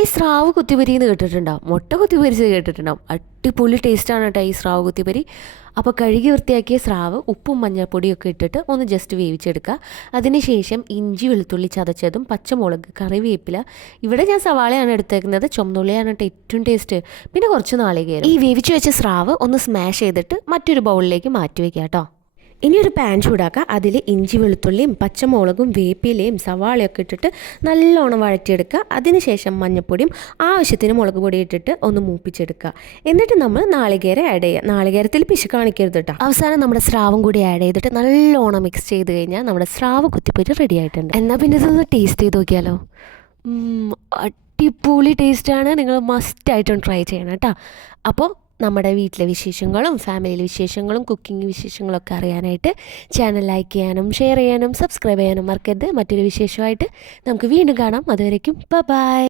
ഈ സ്രാവ് കുത്തിപ്പരി എന്ന് കേട്ടിട്ടുണ്ടാവും, മുട്ട കുത്തിപ്പരിച്ചത് കേട്ടിട്ടുണ്ടാവും. അടിപൊളി ടേസ്റ്റാണ് കേട്ടോ ഈ സ്രാവ് കുത്തിപ്പരി. അപ്പോൾ കഴുകി വൃത്തിയാക്കിയ സ്രാവ് ഉപ്പും മഞ്ഞൾപ്പൊടിയൊക്കെ ഇട്ടിട്ട് ഒന്ന് ജസ്റ്റ് വേവിച്ചെടുക്കുക. അതിനുശേഷം ഇഞ്ചി വെളുത്തുള്ളി ചതച്ചതും പച്ചമുളക് കറിവേപ്പില, ഇവിടെ ഞാൻ സവാളയാണ് എടുത്തേക്കുന്നത്, ചുമന്നുള്ളിയാണ് കേട്ടോ ഏറ്റവും ടേസ്റ്റ്, പിന്നെ കുറച്ച് നാളികേരം. ഈ വേവിച്ച് വെച്ച സ്രാവ് ഒന്ന് സ്മാഷ് ചെയ്തിട്ട് മറ്റൊരു ബൗളിലേക്ക് മാറ്റി വയ്ക്കുക കേട്ടോ. ഇനി ഒരു പാൻ ചൂടാക്കുക. അതിൽ ഇഞ്ചി വെളുത്തുള്ളിയും പച്ചമുളകും വേപ്പിലയും സവാളയൊക്കെ ഇട്ടിട്ട് നല്ലോണം വഴറ്റിയെടുക്കുക. അതിനുശേഷം മഞ്ഞൾപ്പൊടിയും ആവശ്യത്തിന് മുളക് പൊടി ഇട്ടിട്ട് ഒന്ന് മൂപ്പിച്ചെടുക്കുക. എന്നിട്ട് നമ്മൾ നാളികേരം ആഡ് ചെയ്യുക. നാളികേരത്തിൽ പിശു കാണിക്കരുത് കേട്ടോ. അവസാനം നമ്മുടെ സ്രാവും കൂടി ആഡ് ചെയ്തിട്ട് നല്ലോണം മിക്സ് ചെയ്ത് കഴിഞ്ഞാൽ നമ്മുടെ സ്രാവ് കുത്തിപ്പരി റെഡി ആയിട്ടുണ്ട്. എന്നാൽ പിന്നെ ഇതൊന്ന് ടേസ്റ്റ് ചെയ്ത് നോക്കിയാലോ. അടിപൊളി ടേസ്റ്റാണ്, നിങ്ങൾ മസ്റ്റായിട്ടും ട്രൈ ചെയ്യണം കേട്ടോ. അപ്പോൾ നമ്മുടെ വീട്ടിലെ വിശേഷങ്ങളും ഫാമിലിയിലെ വിശേഷങ്ങളും കുക്കിംഗ് വിശേഷങ്ങളൊക്കെ അറിയാനായിട്ട് ചാനൽ ലൈക്ക് ചെയ്യാനും ഷെയർ ചെയ്യാനും സബ്സ്ക്രൈബ് ചെയ്യാനും മറക്കരുത്. മറ്റൊരു വിശേഷമായിട്ട് നമുക്ക് വീണ്ടും കാണാം. അതുവരേക്കും ബൈ.